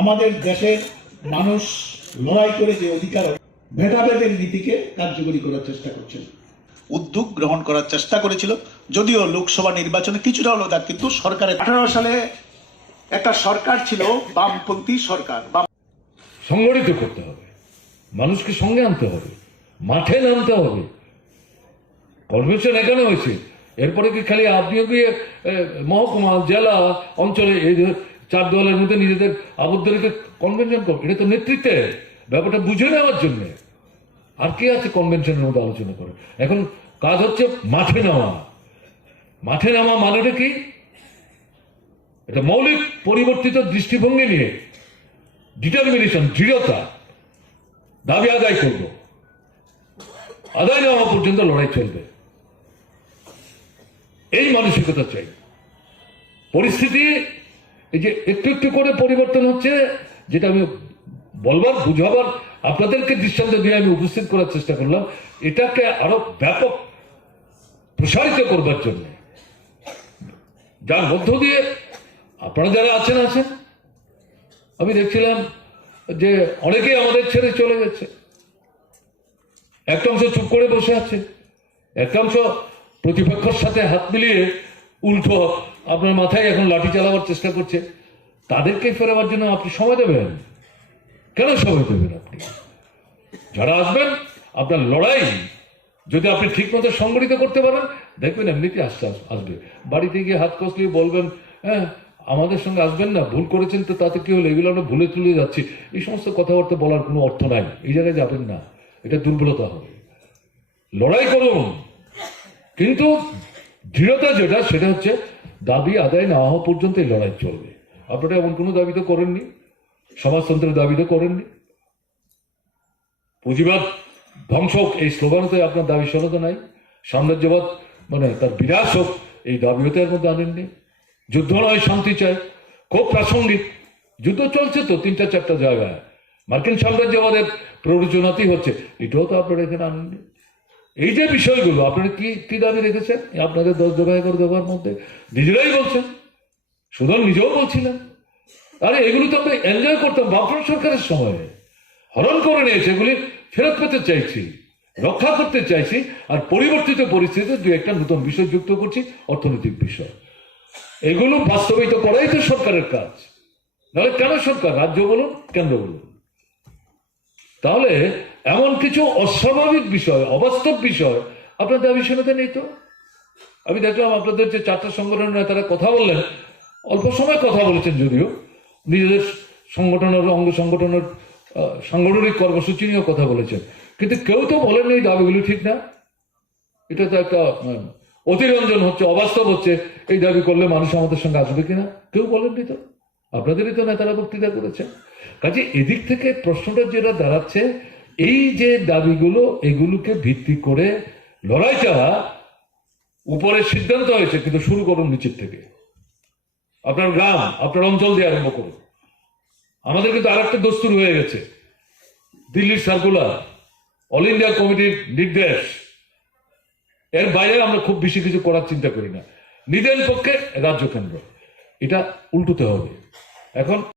আমাদের দেশের মানুষ লড়াই করে যে অধিকার ভেদাভেদের নীতিকে কার্যকরী করার চেষ্টা করছেন, উদ্যোগ গ্রহণ করার চেষ্টা করেছিল। যদিও লোকসভা নির্বাচনে কিছুটা হলো তা, কিন্তু সরকারের 18 সালে একটা সরকার ছিল বামপন্থী সরকার। সংগঠিত করতে হবে, মানুষকে সঙ্গে আনতে হবে, মাঠে নামতে হবে। কনভেনশন এখানে হয়েছে, এরপরে কি খালি আপনিও গিয়ে মহকুমা, জেলা, অঞ্চলে এই 4 দলের মধ্যে নিজেদের আবদ্ধ রেখে কনভেনশন করবে? এটা তো নেতৃত্বে ব্যাপারটা বুঝে নেওয়ার জন্য। আর কি আছে কনভেনশনের মধ্যে আলোচনা করে? এখন কাজ হচ্ছে মাঠে নামা। মাঠে নামা মানেটা কি? এটা মৌলিক পরিবর্তিত দৃষ্টিভঙ্গি নিয়ে ডিটারমিনেশন, দৃঢ়তা, দাবি আদায় করব, আদায় না হওয়া পর্যন্ত লড়াই চলবে, এই মানসিকতা চাই। পরিস্থিতি এই যে একটু একটু করে পরিবর্তন হচ্ছে, যেটা আমি বলবার, বুঝাবার, আপনাদেরকে দৃষ্টান্ত দিয়ে আমি উপস্থিত করার চেষ্টা করলাম, এটাকে আরো ব্যাপক প্রসারিত করবার জন্য, যার মধ্য দিয়ে আপনারা যারা আছেন আছেন। আমি দেখছিলাম যে অনেকেই আমাদের ছেড়ে চলে গেছে। একটা অংশ চুপ করে বসে আছে, একটা অংশ প্রতিপক্ষের সাথে হাত মিলিয়ে উল্টো আপনার মাথায় এখন লাঠি চালাবার চেষ্টা করছে। তাদেরকে ফেরাবার জন্য আপনি সময় দেবেন? কেন সময় দেবেন? আপনি যারা আসবেন, আপনার লড়াই যদি আপনি ঠিক মতো সংগঠিত করতে পারেন, দেখবেন এমনিতে আসবে। বাড়িতে গিয়ে হাত কষলিয়ে বলবেন, হ্যাঁ আমাদের সঙ্গে আসবেন না, ভুল করেছেন তো তাতে কি হলো, এগুলো আমরা ভুলে তুলে যাচ্ছি, এই সমস্ত কথাবার্তা বলার কোনো অর্থ নাই। এই জায়গায় যাবেন না, এটা দুর্বলতা হবে। লড়াই করুন, কিন্তু দৃঢ়তা যেটা, সেটা হচ্ছে দাবি আদায় না হওয়া পর্যন্ত এই লড়াই চলবে। আপনারা এমন কোনো দাবি তো করেননি, সমাজতন্ত্রের দাবি তো করেননি, পুঁজিবাদ ধ্বংস হোক এই স্লোগানতে আপনার দাবি সনদ নাই, সাম্রাজ্যবাদ মানে তার বিনাশ হোক এই দাবিও তো এর মধ্যে আনেননি। যুদ্ধ নয়, শান্তি চাই, খুব প্রাসঙ্গিক। যুদ্ধ চলছে তো 3-4টা জায়গায়, মার্কিন সাম্রাজ্যবাদের প্ররোচনাতেই হচ্ছে, এটাও তো আপনারা এখানে আনেননি। এই যে বিষয়গুলো আপনারা কি দাবি রেখেছেন আপনাদের 10 দফা 11 দফার মধ্যে? নিজেরাই বলছেন, সুদন নিজেও বলছিলেন, আরে এগুলো তো আমরা এনজয় করতাম বামফ্রন্ট সরকারের সময়ে, হরণ করে নিয়েছে, এগুলি ফেরত পেতে চাইছি, রক্ষা করতে চাইছি। আর পরিবর্তিত পরিস্থিতিতে 2-1টা নতুন বিষয় যুক্ত করছি, অর্থনৈতিক বিষয়। এগুলো বাস্তবায়িত করাই তো সরকারের কাজ। নাহলে কেন সরকার, রাজ্য বলুন, কেন্দ্র বলুন। তাহলে এমন কিছু অস্বাভাবিক বিষয়, অবাস্তব বিষয় আপনার দাবি শোনাতে নেই তো। আমি দেখলাম আপনাদের যে 4টা সংগঠনের নেতারা কথা বললেন, অল্প সময় কথা বলেছেন, যদিও নিজেদের সংগঠনের অঙ্গ সংগঠনের সাংগঠনিক কর্মসূচি নিয়েও কথা বলেছেন, কিন্তু কেউ তো বলেন এই দাবিগুলি ঠিক না, এটা তো একটা অতিরঞ্জন হচ্ছে, অবাস্তব হচ্ছে। এই দাবি করলে মানুষ আমাদের সঙ্গে আসবে কিনা কেউ বলেননি তো। আপনাদেরই তো নেতারা বক্তৃতা করেছেন। কাজে এদিক থেকে প্রশ্নটা যেটা দাঁড়াচ্ছে, এই যে দাবিগুলো, এগুলোকে ভিত্তি করে লড়াই চাওয়া, উপরে সিদ্ধান্ত হয়েছে, কিন্তু শুরু করুন নিচের থেকে। আপনার গ্রাম, আপনার অঞ্চল দিয়ে আরম্ভ করুন। আমাদের কিন্তু আরেকটা দস্তুর হয়ে গেছে, দিল্লির সার্কুলার, অল ইন্ডিয়া কমিটির নির্দেশ, এর বাইরে আমরা খুব বেশি কিছু করার চিন্তা করি না। নিজের পক্ষে রাজ্য কেন্দ্র, এটা উল্টোতে হবে এখন।